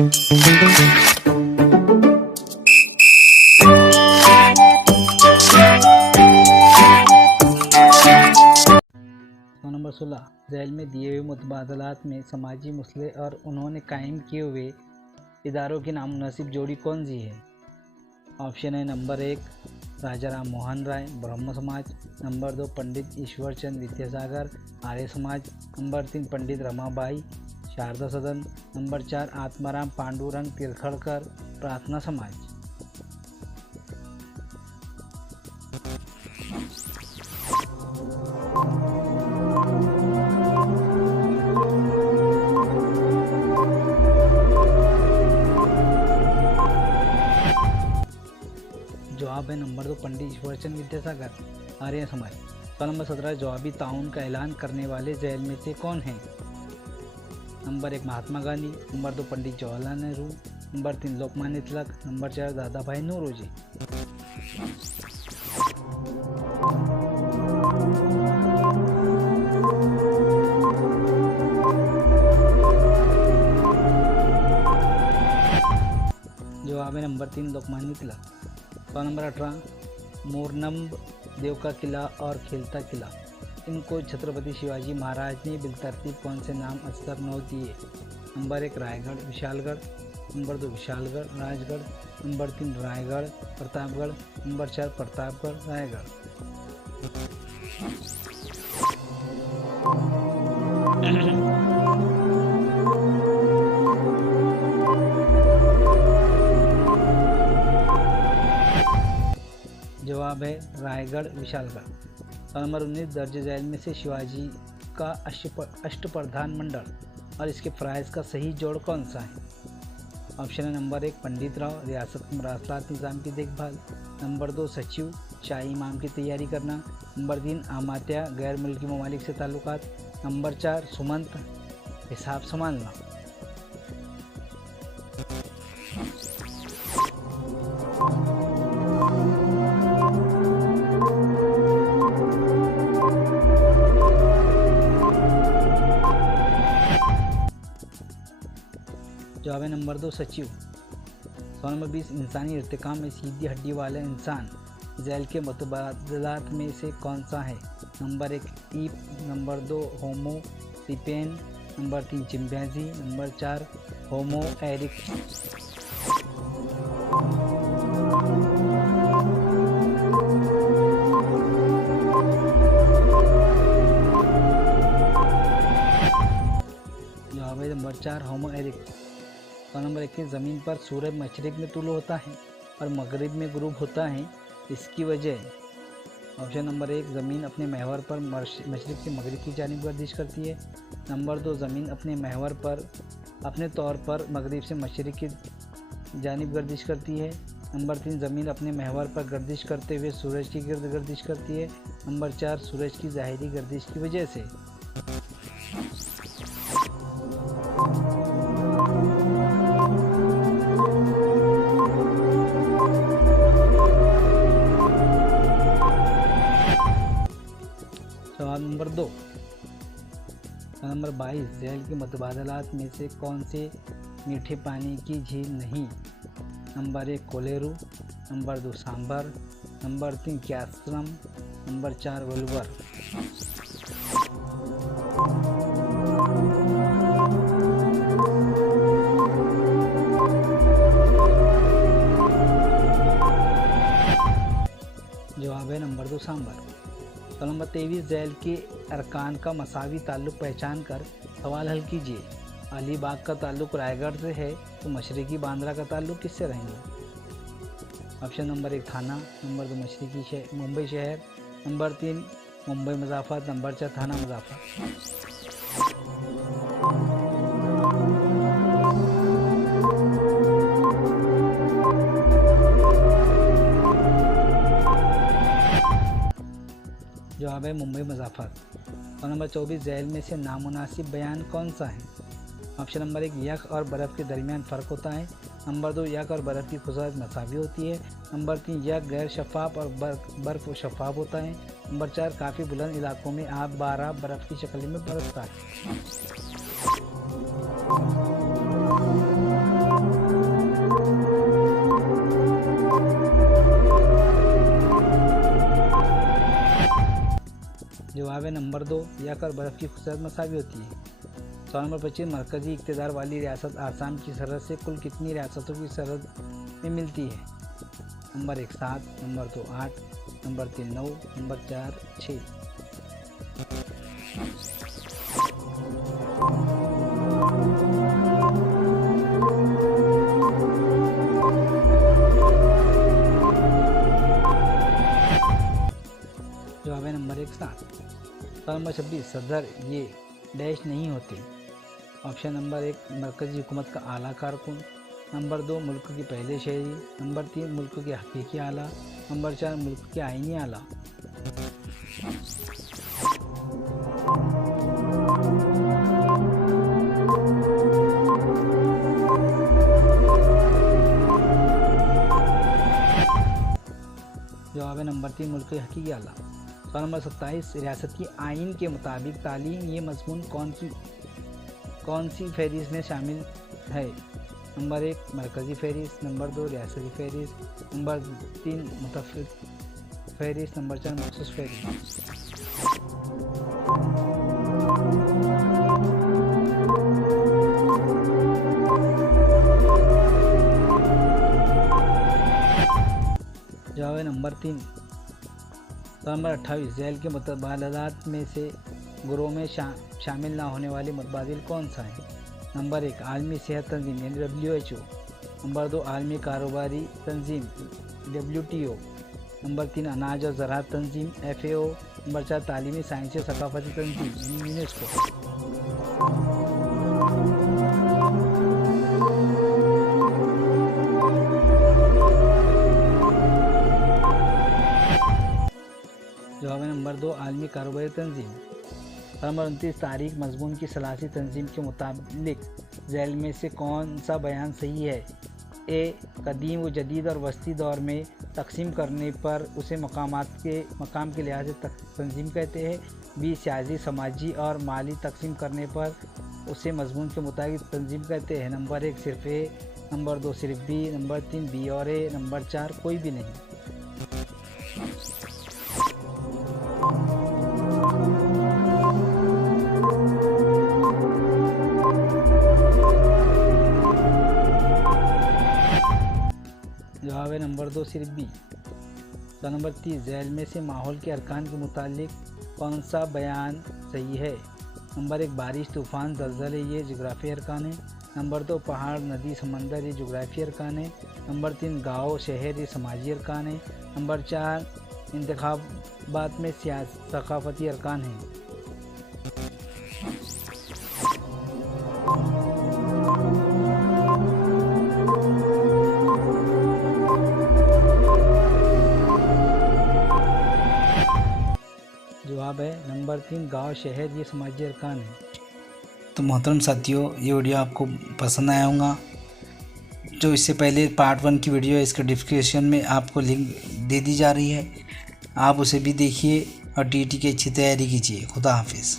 Number 16, jail में दिए हुए मुतबादलात में समाजी मसले और उन्होंने कायम किए हुए इदारों की नामुनासिब जोड़ी कौन सी है? ऑप्शन है नंबर 1 राजा राम मोहन राय ब्रह्म समाज, नंबर 2 पंडित ईश्वर चंद विद्यासागर आर्य समाज, नंबर 3 पंडित रमाबाई शारदा सदन, नंबर 4 आत्माराम पांडुरंग तिरखड़कर प्रार्थना समाज। जवाब है नंबर 2 पंडित ईश्वरचंद विद्यासागर आर्य समाज। सवाल नंबर 17, जवाबी ताउन का ऐलान करने वाले जेल में से कौन हैं? Number 1 Mahatma Gandhi, number 2 Pandit Jawaharlal Nehru, number 3 Lokmanya Tilak, number 4 दादा भाई नौरोजी। जवाब है नंबर 3 लोकमान्य तिलक। सवाल नंबर 18, मोरनंब देव का किला और खिलता किला, इनको छत्रपति शिवाजी महाराज ने बिलतरतीब कौन से नाम अस्तरनौ दिए? Number 1 Raigarh Vishalgarh, number 2 Vishalgarh Rajgarh, number 3 Raigarh Pratapgarh, number 4 Pratapgarh Raigarh. जवाब है रायगढ़ विशालगढ़। सवाल नंबर 19, दर्ज झैल में से शिवाजी का अष्टप्रधान मंडल और इसके फ़राइज़ का सही जोड़ कौन सा है? ऑप्शन है नंबर 1 पंडित राव रियासत मरासलात निज़ाम की देखभाल, नंबर 2 सचिव शाही इमाम की तैयारी करना, नंबर 3 आमात्या गैर मुल्की ममालिक से ताल्लुकात, नंबर 4 सुमंत हिसाब संभालना। जवाब है नंबर 2 सचिव। सवाल नंबर 20, इंसानी इर्तिकाम में सीधी हड्डी वाला इंसान जेल के मुतबादलात में से कौन सा है? नंबर 1 ईप, नंबर 2 होमो सिपेन, नंबर 3 चिंपैंजी, नंबर 4 होमो एरिक्टस। जवाब है नंबर 4 होमो एरिक्टस। सवाल नंबर 21, ज़मीन पर सूरज मशरिक में तुलू होता है और मगरिब में गुरूब होता है, इसकी वजह? ऑप्शन नंबर 1 ज़मीन अपने महवर पर मशरिक से मगरिब की जानिब गर्दिश करती है, नंबर 2 ज़मीन अपने महवर पर अपने तौर पर मगरिब से मशरिक की जानिब गर्दिश करती है, नंबर 3 ज़मीन अपने महवर पर गर्दिश करते हुए सूरज की गिर्द गर्दिश करती है, नंबर 4 सूरज की ज़ाहिरी गर्दिश की वजह से। सवाल नंबर 2। सवाल नंबर 22, जेल के मुतबादलात में से कौन से मीठे पानी की झील नहीं? Number 1 Kolleru, number 2 Sambhar, number 3 क्यास्त्रम, नंबर 4 वुलवर। जवाब है नंबर 2 सांबर। सवाल नंबर 23, जेल के अरकान का मसावी ताल्लुक़ पहचान कर सवाल हल कीजिए। अलीबाग का ताल्लुक़ रायगढ़ से है तो मशरक़ी बांद्रा का ताल्लुक़ किससे रहेंगे? ऑप्शन नंबर 1 थाना, नंबर 2 मशरक़ी मुंबई शहर, नंबर 3 मुंबई मुज़ाफ़रत, नंबर 4 थाना मुज़ाफ़रत। जवाब है मुंबई मुज़ाफ़रत। और नंबर 24, जेल में से नामुनासिब बयान कौन सा है? ऑप्शन नंबर 1 यख और बर्फ़ के दरमियान फ़र्क होता है, नंबर 2 यख और बर्फ़ की खुशबू मसावी होती है, नंबर 3 यख गैर शफ़ाफ़ और बर्फ़ शफ़ाफ़ होता है, नंबर 4 काफ़ी बुलंद इलाकों में आब बारह बर्फ़ की शक्ल में बरसता है। 2 याकर बर्फ़ की खूबसूरत मसावी होती है। सवाल नंबर 25 मरकज़ी इक़्तिदार वाली रियासत आसाम की सरहद से कुल कितनी रियासतों की सरहद में मिलती है? Number 1 7, number 2 8, number 3 9, number 4 6। जवाब है नंबर 1 7। सवाल नंबर 26 सदर ये डैश नहीं होते। ऑप्शन नंबर 1 मरकज़ी हुकूमत का आला कारकुन, नंबर 2 मुल्क के पहले शहरी, नंबर 3 मुल्क के हकीकी आला, नंबर 4 मुल्क के आईनी आला। जवाब है नंबर 3 मुल्क के हकीकी आला। सवाल नंबर 27 रियासत की आइन के मुताबिक तालीम ये मज़मून कौन सी फहरिस्त में शामिल है? नंबर 1 मरकज़ी फहरिस्त, नंबर 2 रियासती फहरिस्त, नंबर 3 मुतफ़्फ़िक़ फहरिस्त, नंबर 4 मख़सूस फहरिस्त। जवाब है नंबर 3। सवाल नंबर 28 झैल के मुतबादलात में से गुरोह में शामिल ना होने वाली मुतबादिल कौन सा है? नंबर 1 आलमी सेहत तंजीम यानी WHO, नंबर 2 आलमी कारोबारी तंजीम WTO, नंबर 3 अनाज और ज़राअत तंजीम FAO, नंबर 4 तालीमी साइंसी और सकाफती तंजीम यानी यूनेस्को। जवाब है नंबर 2 आलमी कारोबारी तंजीम। नंबर 29 तारीख मजमून की सलासी तंजीम के मुताबिक झैल में से कौन सा बयान सही है? ए कदीम व जदीद और वस्ती दौर में तकसीम करने पर उसे मकाम के लिहाज से तंजीम कहते हैं। बी सियासी समाजी और माली तकसीम करने पर उसे मजमून के मुताबिक तंजीम कहते हैं। नंबर 1 सिर्फ ए, नंबर 2 सिर्फ बी, नंबर 3 बी और ए, नंबर 4 कोई भी नहीं। जवाब है नंबर 2 सिर्फ बी। सवाल नंबर 30 झैल में से माहौल के अरकान के मुतालिक कौन सा बयान सही है? नंबर 1 बारिश तूफ़ान ज़लज़ले ये जोग्राफी अरकान है, नंबर 2 पहाड़ नदी समंदर ये जोग्राफी अरकान है, नंबर 3 गाँव शहर ये समाजी अरकान है, नंबर 4 इंतखाबात में सकाफती अरकान है। जवाब है नंबर 3 गांव शहर ये समाजी अरकान है। तो मोहतरम साथियों, ये वीडियो आपको पसंद आया होगा। जो इससे पहले पार्ट 1 की वीडियो है, इसके डिस्क्रिप्शन में आपको लिंक दे दी जा रही है, आप उसे भी देखिए और TET की अच्छी तैयारी कीजिए। खुदा हाफिज़।